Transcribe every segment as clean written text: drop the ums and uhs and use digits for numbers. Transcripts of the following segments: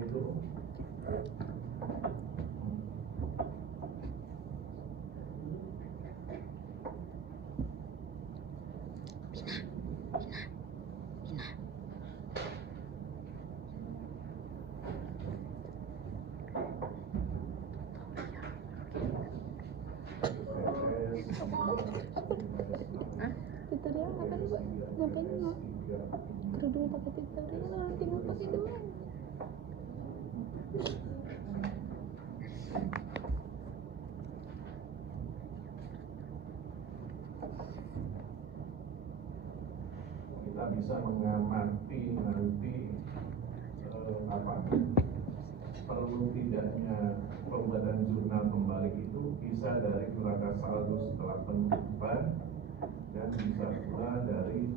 itu. Tutorial ngapain no? Kerudung pakai tutorial nanti mau pakai doang. Kita bisa mengamati nanti perlu tidaknya pembuatan jurnal kembali itu bisa dari neraca saldo setelah penutupan dan bisa pula dari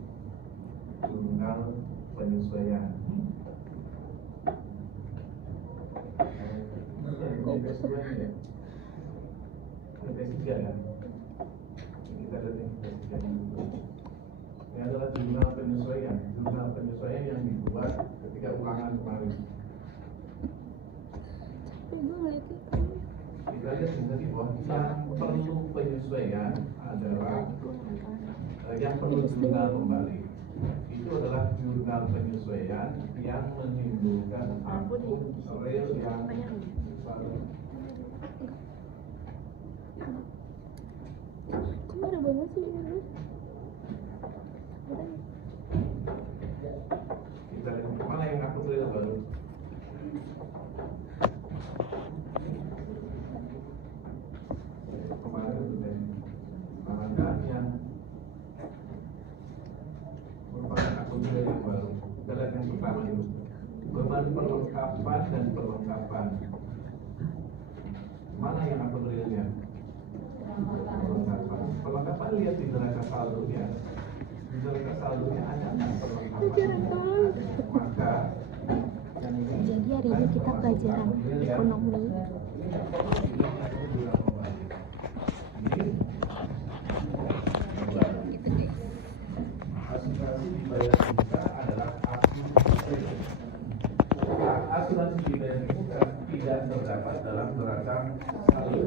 jurnal penyesuaian. MP3 ya. Kita lihat MP3. Ini adalah jurnal penyesuaian yang dibuat ketika ulangan kemarin. Kita lihat di sini bahwa yang perlu penyesuaian adalah yang perlu jurnal kembali. Itu adalah jurnal penyesuaian yang menimbulkan akun real yang baru. Cuma ada banget sih ini. Kita lihat mana yang akun real baru. Kemarin sudah mana yang merupakan akun real yang baru. Kita lihat yang pertama itu. Beban perlengkapan dan perlengkapan. Mana yang akun realnya? Perlengkapan lihat di neraca saldonya. Di neraca saldonya ada nggak perlengkapan? Maka jadi hari ini kita pelajaran ekonomi. Asuransi dibayar muka adalah asuransi dibayar muka tidak terdapat dalam neraca saldo.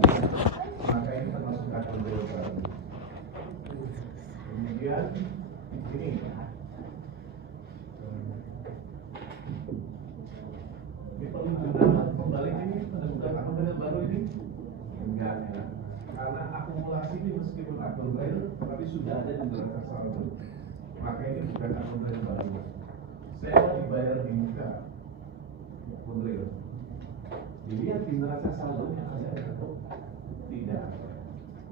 Maka ini termasuk akun real baru. Kemudian ini perlu jurnal kembali ini menemukan akun real baru ini enggak ya, karena akumulasi ini meskipun akun real tapi sudah ada di neraca saldo, maka ini bukan akun real baru. Sewa dibayar di muka akun real, dilihat di neraca saldonya ada atau tidak,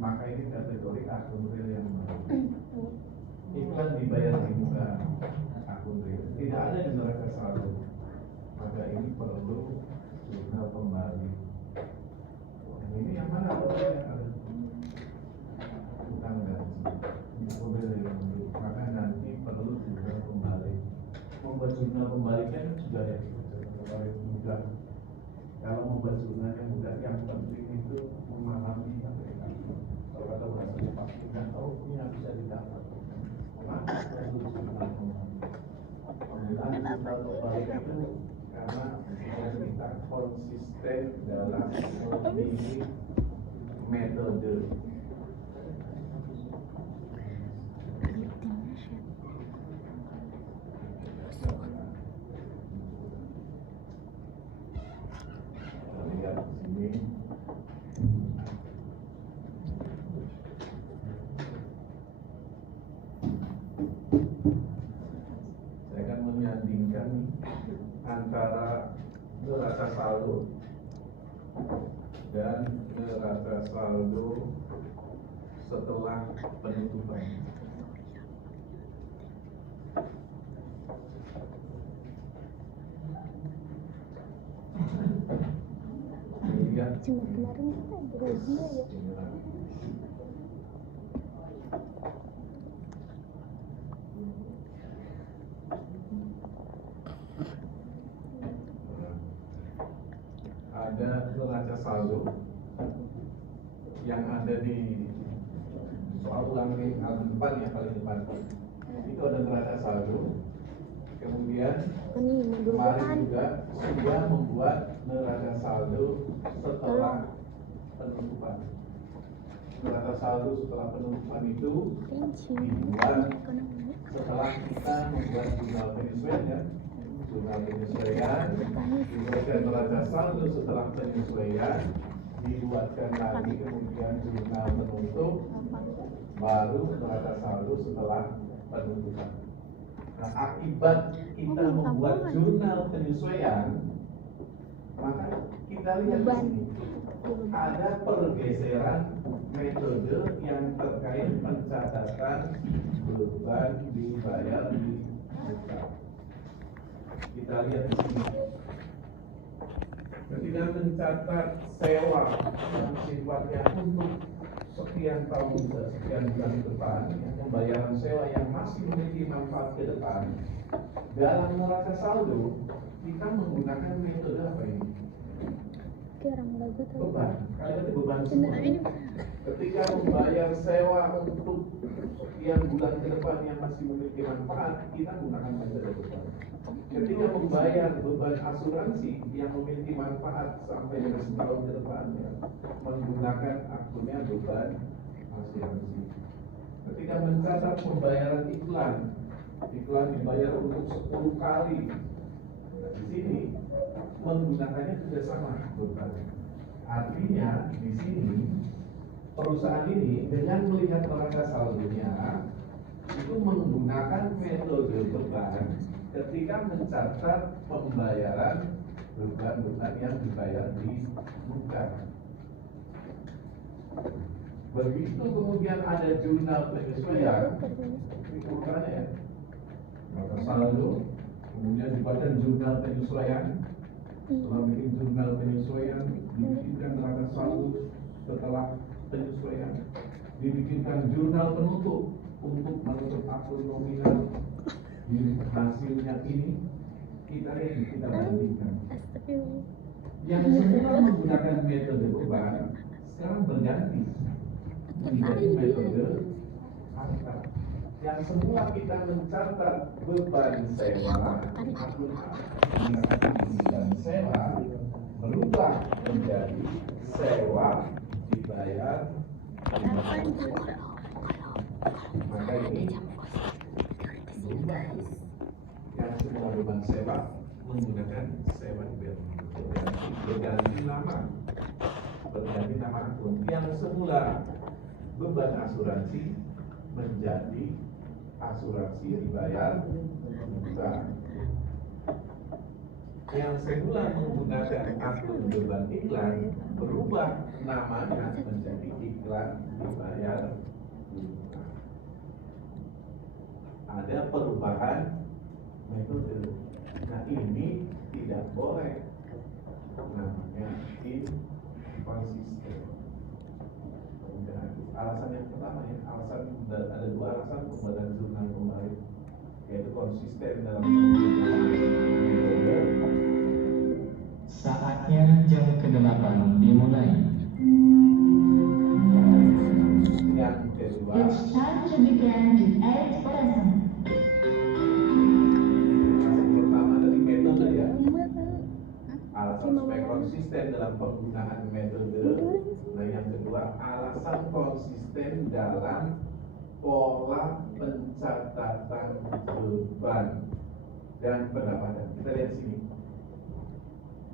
maka ini kategori akun real yang baru. Iklan dibayar di muka akun real, tidak ada di neraca saldo, maka ini perlu jurnal kembali. Ini yang mana yang ada utang gaji, maka nanti perlu jurnal kembali. Membuat jurnal kembali kan sudah ya, mudah. Kalau membuat jurnal yang mudah, yang penting itu memahami kalau kata bahasa pastikan tahu ini yang bisa didapat. Maka perlu jurnal kembali. Penggunaan jurnal kembali itu karena kita konsisten dalam memilih metode. Lihat di sini. Saya akan menyandingkan antara neraca saldo dan neraca saldo setelah penutupan. Cuma kemarin kita berusia ya. Ada neraca saldo yang ada di soal ulang depan ya, paling depan itu ada neraca saldo Kemudian Ini dulu kemarin kan. juga sudah membuat neraca saldo setelah penutupan. Neraca saldo setelah penutupan itu dibuat setelah kita membuat jurnal penyesuaian ya. Jurnal penyesuaian, dibuatkan neraca saldo setelah penyesuaian, dibuatkan lagi kemudian jurnal penutup, baru neraca saldo setelah penutupan. Nah, akibat kita membuat jurnal penyesuaian, maka kita lihat di sini ada pergeseran metode yang terkait pencatatan beban dibayar di muka. Kita lihat di sini. Ketika mencatat sewa yang sifatnya untuk sekian tahun sekian bulan ke depan, pembayaran sewa yang masih memiliki manfaat ke depan, dalam neraca saldo kita menggunakan metode apa ini? Beban. Kalian itu beban semua. Ketika membayar sewa untuk sekian bulan ke depan yang masih memiliki manfaat, kita menggunakan metode beban. Ketika membayar beban asuransi yang memiliki manfaat sampai dengan setahun ke depannya, menggunakan akunnya beban asuransi. Ketika mencatat pembayaran iklan dibayar untuk 10 kali. Nah, di sini menggunakannya tidak sama beban. Artinya di sini perusahaan ini dengan melihat neraca saldonya itu menggunakan metode beban ketika mencatat pembayaran beban yang dibayar di muka. Begitu kemudian ada jurnal penyesuaian, ukurannya ya, neraca saldo, kemudian dibuatkan jurnal penyesuaian. Setelah bikin jurnal penyesuaian, dibikinkan neraca saldo setelah penyesuaian, dibikinkan jurnal penutup untuk menutup akun nominal. Di hasilnya ini kita bandingkan. Yang semula menggunakan metode beban sekarang berganti menjadi metode angka. Yang semula kita mencatat beban sewa, akun dan sewa berubah menjadi sewa dibayar. Maka ini berubah. Yang semula beban sewa menggunakan sewa dibayar. Berganti nama akun. Yang semula beban asuransi menjadi asuransi dibayar muka. Yang semula menggunakan akun beban iklan berubah namanya menjadi iklan dibayar muka. Ada perubahan metode. Nah, ini tidak boleh, namanya inkonsisten. Alasan yang pertama ya, ada dua alasan pembuatan jurnal kembali, yaitu konsisten dalam metode. Saatnya jam ke-8 dimulai. Yang kedua, It's time to begin the 8th lesson. alasan pertama dari metode ya, alasan supaya konsisten dalam penggunaan metode. Nah, yang kedua, alasan konsisten dalam pola pencatatan beban dan pendapatan. Kita lihat sini.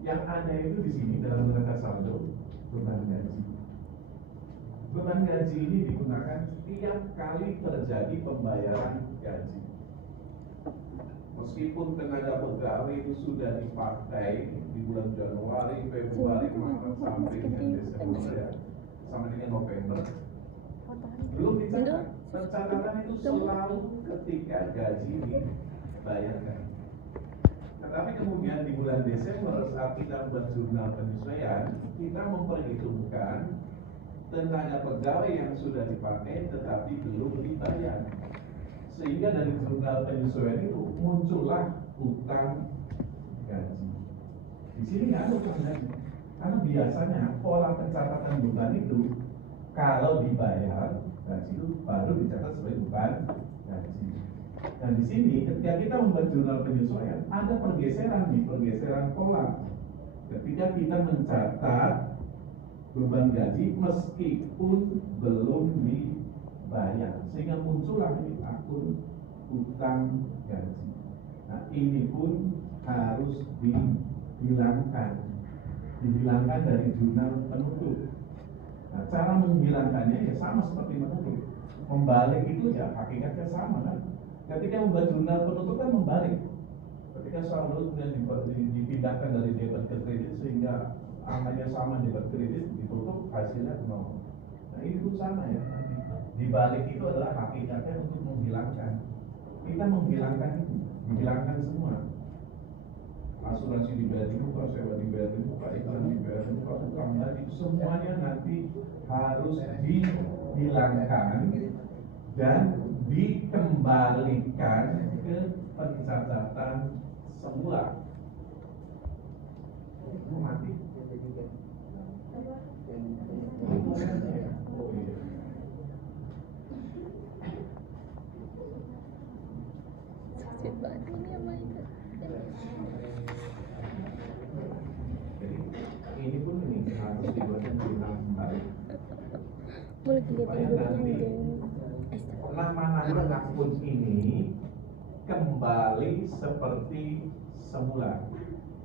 Yang ada itu di sini dalam neraca saldo beban gaji. Beban gaji ini digunakan tiap kali terjadi pembayaran gaji. Meskipun tenaga pegawai itu sudah dipakai di bulan Januari, Februari, Maret sampai dengan Desember ya, sampai dengan November, belum dicatat. Pencatatan itu selalu ketika gaji dibayarkan. Tetapi kemudian di bulan Desember saat kita membuat jurnal penyesuaian, kita memperhitungkan tenaga pegawai yang sudah dipakai tetapi belum dibayar. Sehingga dari jurnal penyesuaian itu muncullah utang gaji. Di sini nggak ada utang gaji, karena biasanya pola pencatatan beban itu kalau dibayar gaji itu baru dicatat sebagai beban gaji. Nah di sini ketika kita membuat jurnal penyesuaian ada pergeseran nih, pergeseran pola. Ketika kita mencatat beban gaji meskipun belum dibayar, sehingga muncullah ini akun utang gaji. Nah ini pun harus dihilangkan dari jurnal penutup. Nah cara menghilangkannya ya sama seperti menutup. Membalik itu ya hakikatnya sama kan. Ketika membuat jurnal penutup kan membalik. Ketika saldo kemudian dipindahkan dari debit ke kredit sehingga angkanya sama debit kredit, ditutup hasilnya 0. Nah ini pun sama ya. Dibalik itu adalah hakikatnya untuk menghilangkan. Kita menghilangkan itu, dihilangkan semua. Asuransi dibayar di muka, sewa dibayar di muka, iklan dibayar di muka, utang tadi semuanya nanti harus dihilangkan dan dikembalikan ke pencatatan semula. Mati. Sakit banget ini sama itu. Jadi ini pun ini harus dibuatkan jurnal kembali. Boleh dilihat Supaya dulu nanti nama-nama akun ini kembali seperti semula.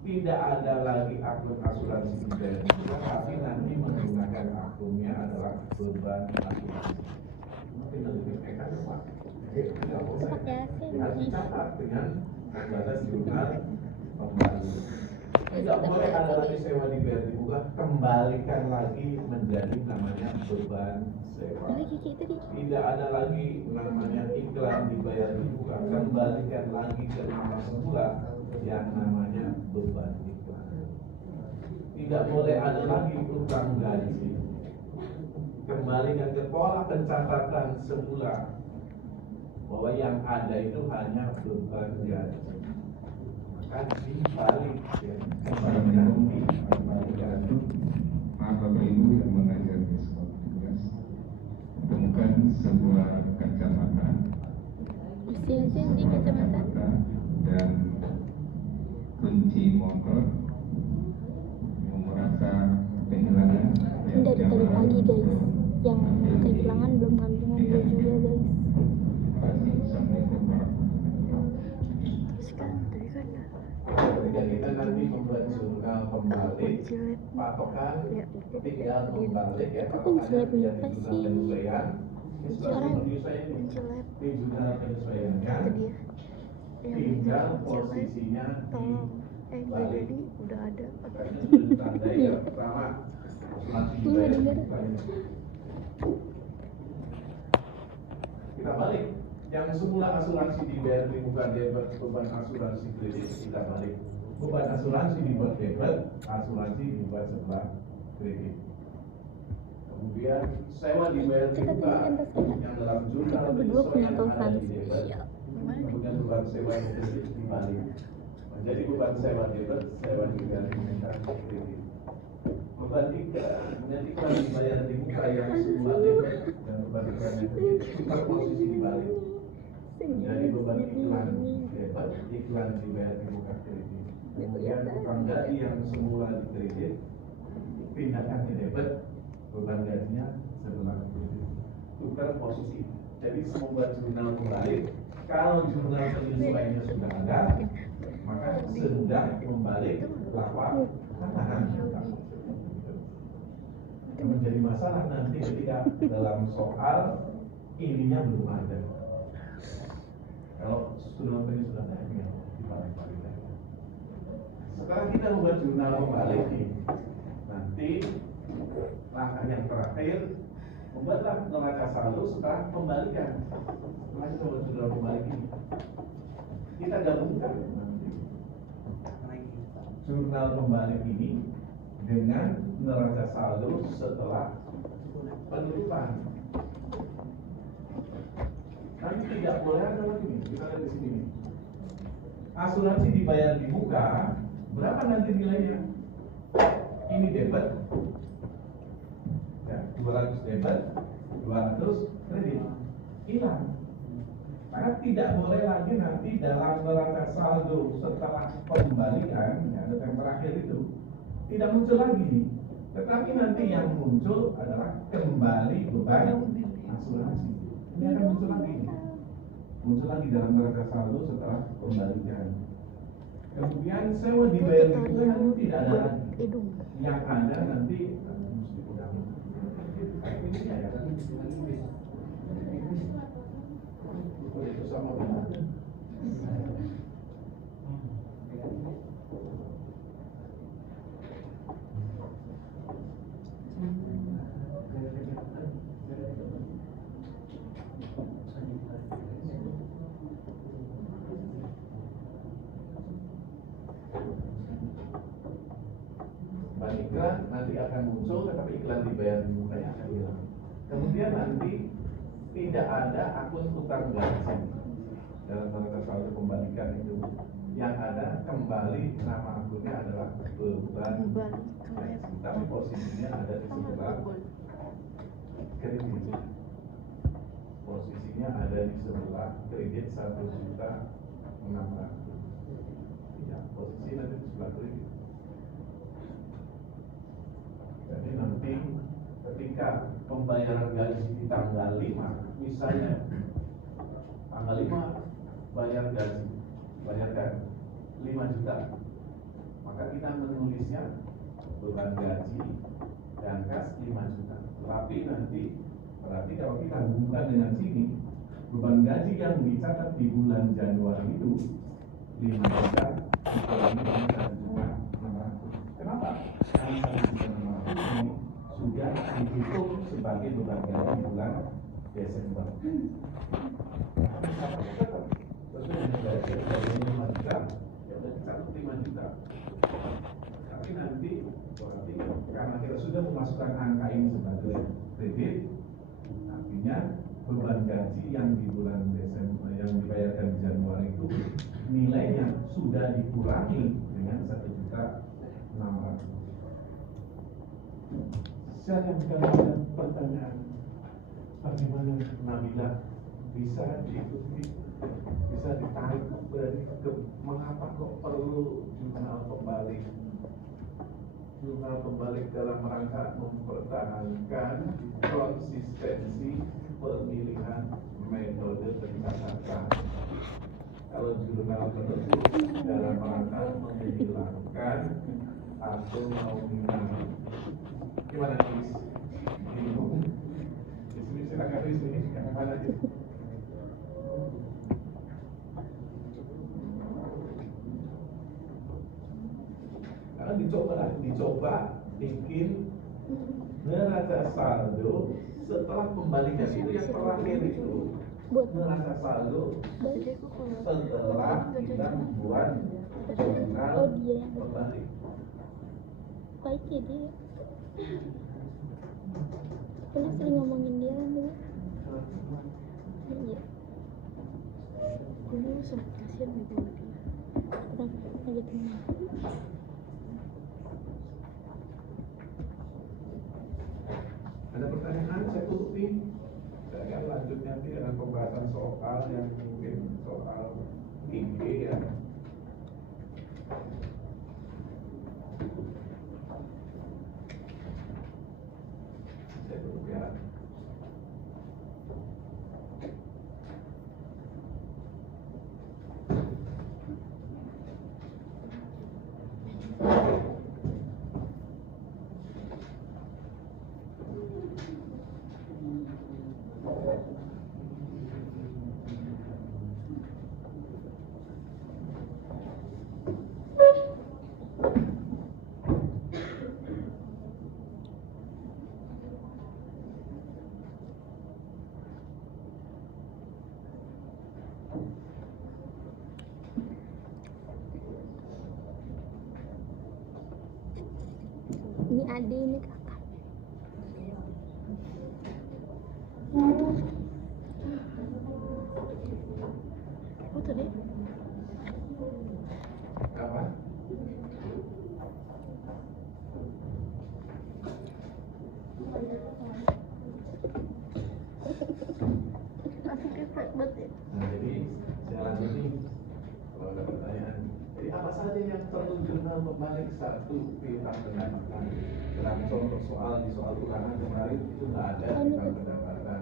Tidak ada lagi akun asuransi dibayar, tapi nanti menggunakan akunnya adalah beban asuransi. Mungkin nanti mereka lupa. Tidak boleh. Harus dicatat dengan batas jurnal kembali. Tidak boleh ada lagi sewa dibayar di muka, kembalikan lagi menjadi namanya beban sewa. Tidak ada lagi namanya iklan dibayar di muka, kembalikan lagi ke nama semula yang namanya beban iklan. Tidak boleh ada lagi utang gaji, kembalikan ke pola pencatatan semula bahwa yang ada itu hanya beban gaji. Maka dibalik ya, dibalikan. Maaf Bapak Ibu yang mengajar di sekolah tugas, temukan sebuah kacamata di kacamata dan kunci motor yang merasa kehilangan. ini dari tadi pagi guys, yang kehilangan belum ngambil juga guys. Terima kasih. Assalamualaikum warahmatullahi Ketika kita nanti membuat jurnal kembali, patokan tinggal membalik ya, patokannya menjadi jurnal penyesuaian. Sekarang Di jurnal penyesuaiannya tinggal posisinya dibalik. udah ada. Tanda ya, pertama asuransi dibayar. Kita balik. Yang semula asuransi dibayar di muka debit, beban asuransi kredit kita balik. Beban asuransi dibuat debit, asuransi dibuat sebelah kredit. Kemudian sewa dibayar di muka yang dalam jurnal penyesuaian ada di debit. Kemudian beban sewa kredit dibalik. Menjadi beban sewa debit, sewa dibayar di muka kredit. Beban iklan dibayar di muka yang semula debit dan beban iklan yang kredit kita posisi dibalik. Jadi beban iklan debit, iklan dibayar di muka kredit. Kemudian utang gaji yang semula di kredit pindahkan ke debit, beban gajinya sebelah kredit. Tukar posisi. Jadi membuat jurnal kembali. Kalau jurnal penyesuaiannya sudah ada, maka sudah membalik lapak tangan. Yang menjadi masalah nanti ketika dalam soal ininya belum ada. Kalau jurnal sudah ada, ya dibalik-balik. Sekarang kita membuat jurnal kembali nih. Nanti langkah yang terakhir membuatlah neraca saldo setelah pembalikan. Setelah kita membuat jurnal kembali ini, kita gabungkan nanti jurnal kembali ini dengan neraca saldo setelah penutupan. Nanti tidak boleh ada lagi nih, kita lihat di sini nih. Asuransi dibayar di muka, berapa nanti nilainya? Ini debit, ya, 200 debit, 200 kredit, hilang. Maka tidak boleh lagi nanti dalam neraca saldo setelah pembalikan, ya, yang terakhir itu tidak muncul lagi. Tetapi nanti yang muncul adalah kembali beban asuransi. Ini akan muncul lagi. Muncul lagi dalam neraca saldo setelah pembalikan. Kemudian sewa dibayar itu kan tidak ada lagi. Yang ada nanti mesti udah. Ini ya kan itu sama benar. Iklan nanti akan muncul, tetapi iklan dibayar di mukanya akan hilang. Kemudian nanti tidak ada akun utang gaji dalam neraca saldo pembalikan itu. Yang ada kembali nama akunnya adalah beban gaji, tapi posisinya ada di sebelah kredit. Posisinya ada di sebelah kredit 1.600.000. Ya, posisi nanti di sebelah kredit. Jadi nanti ketika pembayaran gaji di tanggal 5, misalnya tanggal 5 bayar gaji, bayarkan 5 juta, maka kita menulisnya beban gaji dan kas 5 juta. Tapi nanti berarti kalau kita hubungkan dengan sini, beban gaji yang dicatat di bulan Januari itu 5 juta, dikurangi dengan 1 juta 600. Kenapa? Karena 1 juta 600 ini sudah dihitung sebagai beban gaji bulan Desember. Sesuai dengan gaji 5 juta, ya udah dicatat 5 juta. Tapi nanti berarti karena kita sudah memasukkan angka ini sebagai kredit, artinya beban gaji yang di bulan Desember yang dibayarkan di Januari itu nilainya sudah dikurangi dengan 1.600.000. Saya akan pertanyaan, bagaimana Nabila bisa diikuti, bisa ditarik dari mengapa kok perlu jurnal pembalik? Jurnal pembalik dalam rangka mempertahankan konsistensi pemilihan metode pencatatan. Kalau jurnal tersebut dalam rangka menghilangkan atau nominal, gimana tulis? Bingung? Di sini silakan tulis ini, yang mana aja? Karena dicoba bikin neraca saldo setelah pembalikan itu yang terakhir itu. Neraca saldo setelah kita membuat jurnal pembalik. Baik ya dia. Kita sering ngomongin dia dulu. Iya. Dulu sempat kasihan gitu. Kenapa lagi tenang? Ada pertanyaan, saya tutup nih. Saya akan lanjut nanti dengan pembahasan soal yang mungkin soal IG ya. Saya tutup ya. Ini adik, ini kakak. Oh tadi Apa? masih kepet banget ya. Nah, jadi saja yang perlu jurnal pembalik? Satu, piutang pendapatan. Dalam contoh soal di soal ulangan kemarin itu nggak ada piutang pendapatan.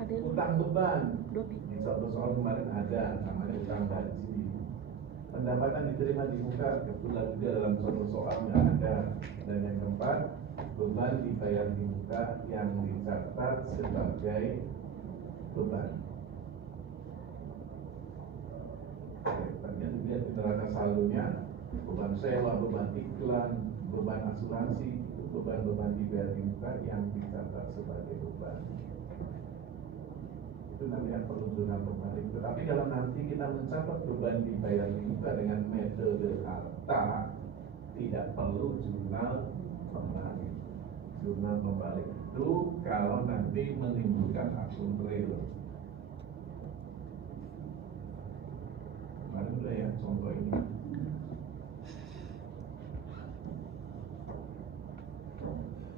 Ada Utang beban Dodi. di contoh soal kemarin ada, namanya utang gaji. Pendapatan diterima di muka, kebetulan juga dalam contoh soal nggak ada. Dan yang keempat, beban dibayar di muka yang dicatat sebagai beban. Tadinya dilihat di neraca saldonya, beban sewa, beban iklan, beban asuransi, itu beban-beban dibayar di muka yang dicatat sebagai beban. Itu nanti yang perlu jurnal pembalik. Tetapi kalau nanti kita mencatat beban dibayar di muka dengan metode harta, tidak perlu jurnal pembalik. Jurnal pembalik itu kalau nanti menimbulkan akun real. Kemarin udah ya contoh ini.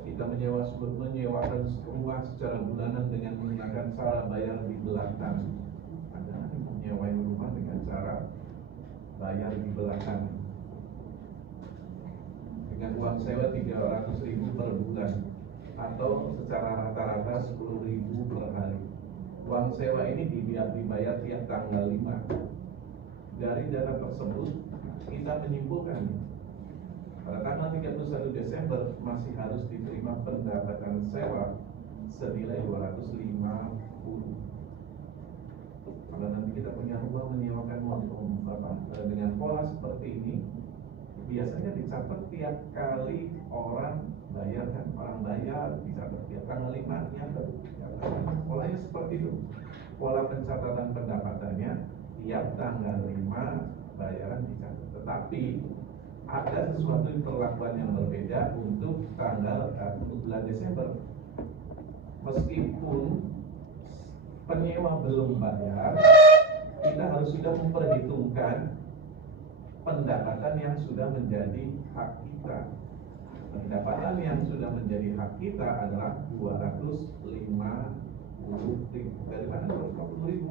Kita menyewakan rumah secara bulanan dengan menggunakan cara bayar di belakang. Ada menyewain rumah dengan cara bayar di belakang dengan uang sewa 300.000 per bulan atau secara rata-rata 10.000 per hari. Uang sewa ini dibayar tiap tanggal 5. Dari data tersebut kita menyimpulkan pada tanggal 31 Desember masih harus diterima pendapatan sewa senilai 250. Kalau nanti kita punya rumah menyewakan dengan pola seperti ini, biasanya dicatat tiap kali orang bayar kan, orang bayar dicatat tiap tanggal 5-nya. Polanya seperti itu. Pola pencatatan pendapatannya tiap tanggal 5 bayaran dicatat. Tetapi ada sesuatu perlakuan yang berbeda untuk tanggal bulan Desember. Meskipun penyewa belum bayar, kita harus sudah memperhitungkan pendapatan yang sudah menjadi hak kita. Pendapatan yang sudah menjadi hak kita adalah 250.000. Dari mana 250.000?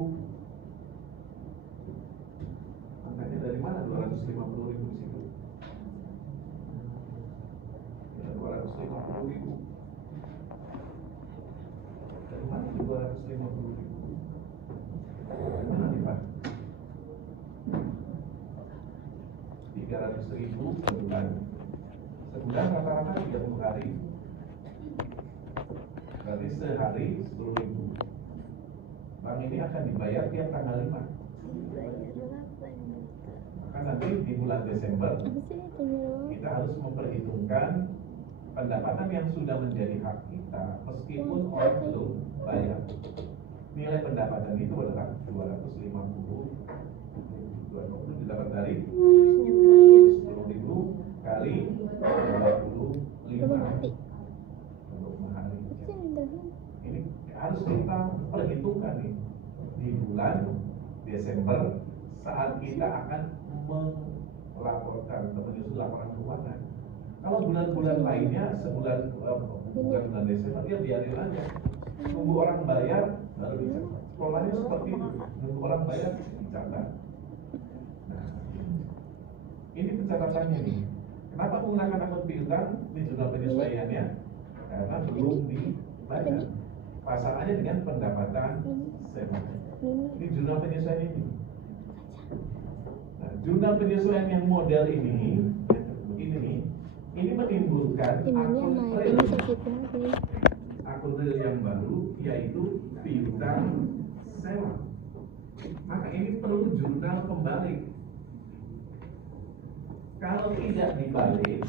Angkanya dari mana 250.000 di situ? Ya, 250.000. Dari mana 250.000? Dari mana nih Pak? 300.000 per bulan. Sebulan rata-rata 30 hari. Berarti sehari 10.000. Bank ini akan dibayar tiap tanggal 5. Maka nanti di bulan Desember kita harus memperhitungkan pendapatan yang sudah menjadi hak kita meskipun orang belum bayar. Nilai pendapatan itu adalah 250 didapat dari 10.000 kali 25 hari. Ini harus kita perhitungkan nih di bulan Desember saat kita akan melaporkan atau menyusun laporan keuangan. Kalau bulan-bulan lainnya bulan Desember dia biarin aja, nunggu orang bayar baru dicatat. Polanya seperti itu, nunggu orang bayar dicatat. Nah, ini pencatatannya nih. Kenapa menggunakan akun piutang di jurnal penyesuaiannya? Karena belum dibayar. Pasangannya dengan pendapatan sewa. Ini jurnal penyesuaian ini. Nah, jurnal penyesuaian yang model ini menimbulkan akun real yang baru, yaitu piutang sewa. Maka ini perlu jurnal pembalik. Kalau tidak dibalik,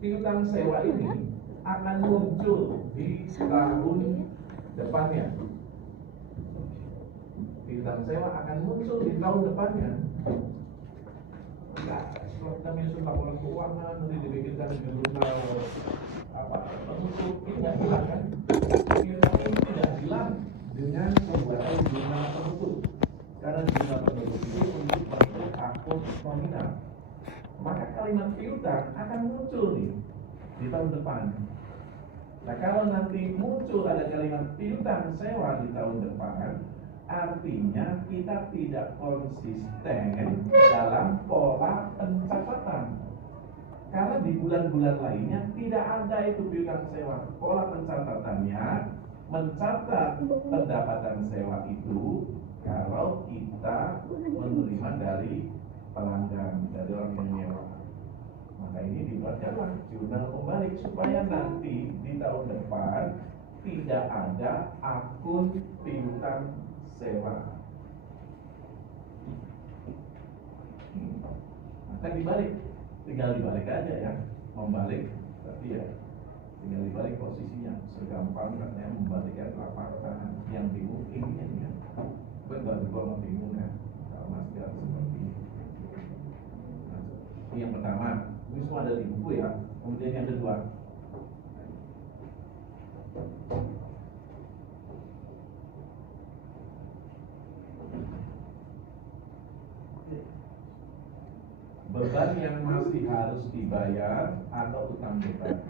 piutang sewa ini akan muncul di tahun depannya. Piutang sewa akan muncul di tahun depannya. Nah, setelah kita menyusun laporan keuangan, nanti dibikinkan jurnal penutup, ini nggak hilang kan? Piutang ini tidak hilang dengan pembuatan jurnal penutup. Karena jurnal penutup ini untuk menutup akun nominal. Maka kalimat piutang akan muncul nih di tahun depan. Nah, kalau nanti muncul ada kalimat piutang sewa di tahun depan, Artinya kita tidak konsisten dalam pola pencatatan. Karena di bulan-bulan lainnya tidak ada itu piutang sewa. Pola pencatatannya mencatat pendapatan sewa itu kalau kita menerima dari pelanggan, dari orang yang nyewa. Maka ini dibuatkanlah jurnal pembalik supaya nanti di tahun depan tidak ada akun piutang sewa. Maka dibalik, tinggal dibalik aja ya, membalik, tapi ya tinggal dibalik posisinya. Segampang katanya membalikkan telapak tangan. Yang bingung ini ya, benar gua bingung ya, kalau masker seperti ini. Ini yang pertama, ini semua ada di buku ya. Kemudian yang kedua, beban yang masih harus dibayar atau utang beban.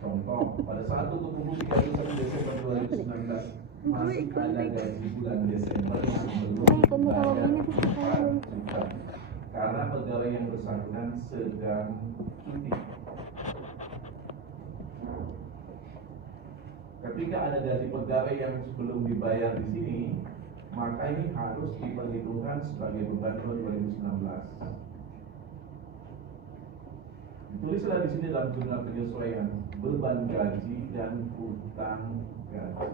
Contoh, pada saat tutup buku 31 Desember 2019 masih ada gaji bulan Desember yang belum dibayar 4 juta karena pegawai yang bersangkutan sedang cuti. Ketika ada gaji pegawai yang belum dibayar di sini, maka ini harus diperhitungkan sebagai beban tahun 2019. Ditulislah di sini dalam jurnal penyesuaian beban gaji dan utang gaji.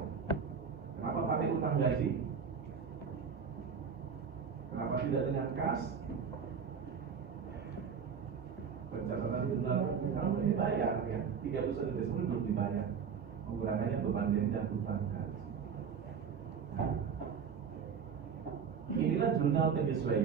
Kenapa pakai utang gaji? Kenapa tidak dengan kas? Pencatatan jurnal kalau dibayar ya 31 Desember belum dibayar. Pengurangannya beban gaji dan utang gaji. Inilah jurnal penyesuaian.